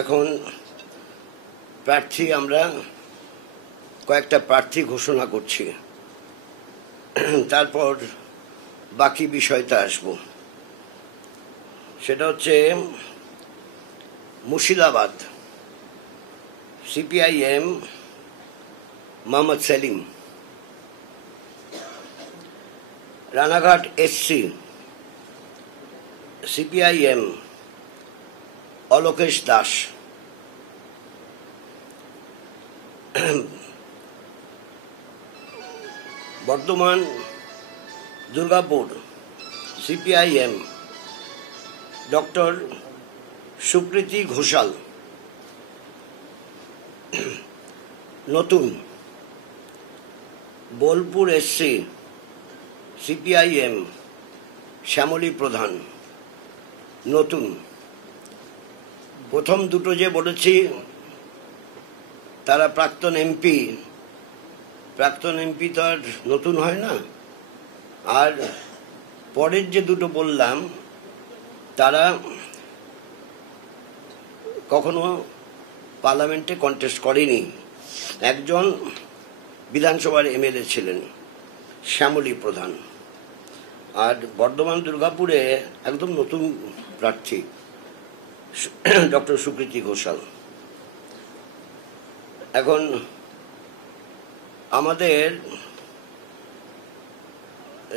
এখন প্রার্থী আমরা কয়েকটা প্রার্থী ঘোষণা করছি, তারপর বাকি বিষয়তে আসব। সেটা হচ্ছে Murshidabad CPIM Mohammad Selim, Ranaghat SC CPIM Alokesh Das, Bardhaman Durgapur CPIM doctor Supriti Ghoshal, নতুন বোলপুর এসসি সিপিআইএম শ্যামলী প্রধান, নতুন। প্রথম দুটো যে বলেছি তারা প্রাক্তন এমপি তো আর নতুন হয় না, আর পরের যে দুটো বললাম তারা কখনো পার্লামেন্টে কন্টেস্ট করেনি। একজন বিধানসভার এমএলএ ছিলেন শ্যামলী প্রধান, আর বর্ধমান দুর্গাপুরে একদম নতুন প্রার্থী ডক্টর সুপ্রীতি ঘোষাল। এখন আমাদের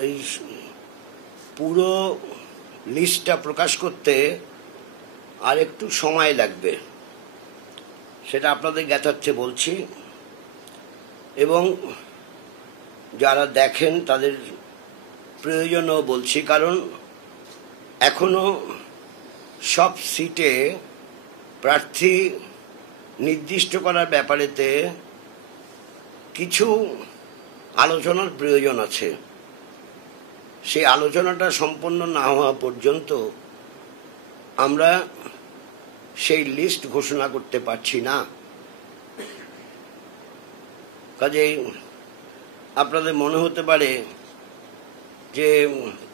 এই পুরো লিস্টটা প্রকাশ করতে আর একটু সময় লাগবে, সেটা আপনাদের জ্ঞাতার্থে বলছি, এবং যারা দেখেন তাদের প্রয়োজনও বলছি, কারণ এখনো সব সিটে প্রার্থী নির্দিষ্ট করার ব্যাপারেতে কিছু আলোচনার প্রয়োজন আছে। সেই আলোচনাটা সম্পন্ন না হওয়া পর্যন্ত আমরা সেই লিস্ট ঘোষণা করতে পারছি না। কাজেই আপনাদের মনে হতে পারে যে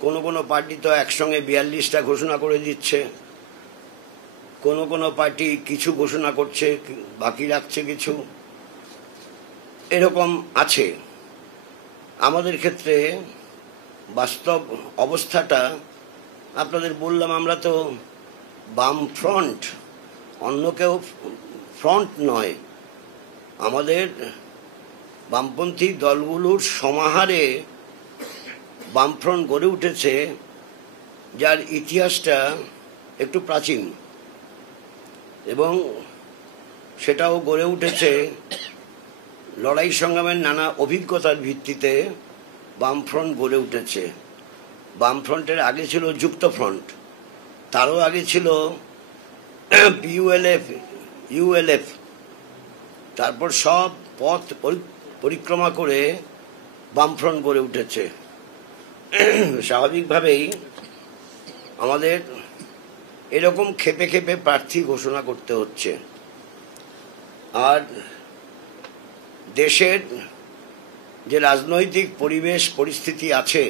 কোনো পার্টি তো একসঙ্গে 42টা ঘোষণা করে দিচ্ছে, কোনো পার্টি কিছু ঘোষণা করছে, বাকি রাখছে কিছু, এরকম আছে। আমাদের ক্ষেত্রে বাস্তব অবস্থাটা আপনাদের বললাম, আমরা তো বাম ফ্রন্ট, অন্য কেউ ফ্রন্ট নয়। আমাদের বামপন্থী দলগুলোর সমাহারে বামফ্রন্ট গড়ে উঠেছে, যার ইতিহাসটা একটু প্রাচীন, এবং সেটাও গড়ে উঠেছে লড়াই সংগ্রামের নানা অভিজ্ঞতার ভিত্তিতে। বামফ্রন্ট গড়ে উঠেছে। বামফ্রন্টের আগে ছিল যুক্ত ফ্রন্ট, তারও আগে ছিল ইউএলএফ, তারপর সব পথ পরিক্রমা করে বামফ্রন্ট গড়ে উঠেছে। স্বাভাবিকভাবেই আমাদের এরকম খেপে খেপে প্রার্থী ঘোষণা করতে হচ্ছে। আর দেশের যে রাজনৈতিক পরিবেশ পরিস্থিতি আছে,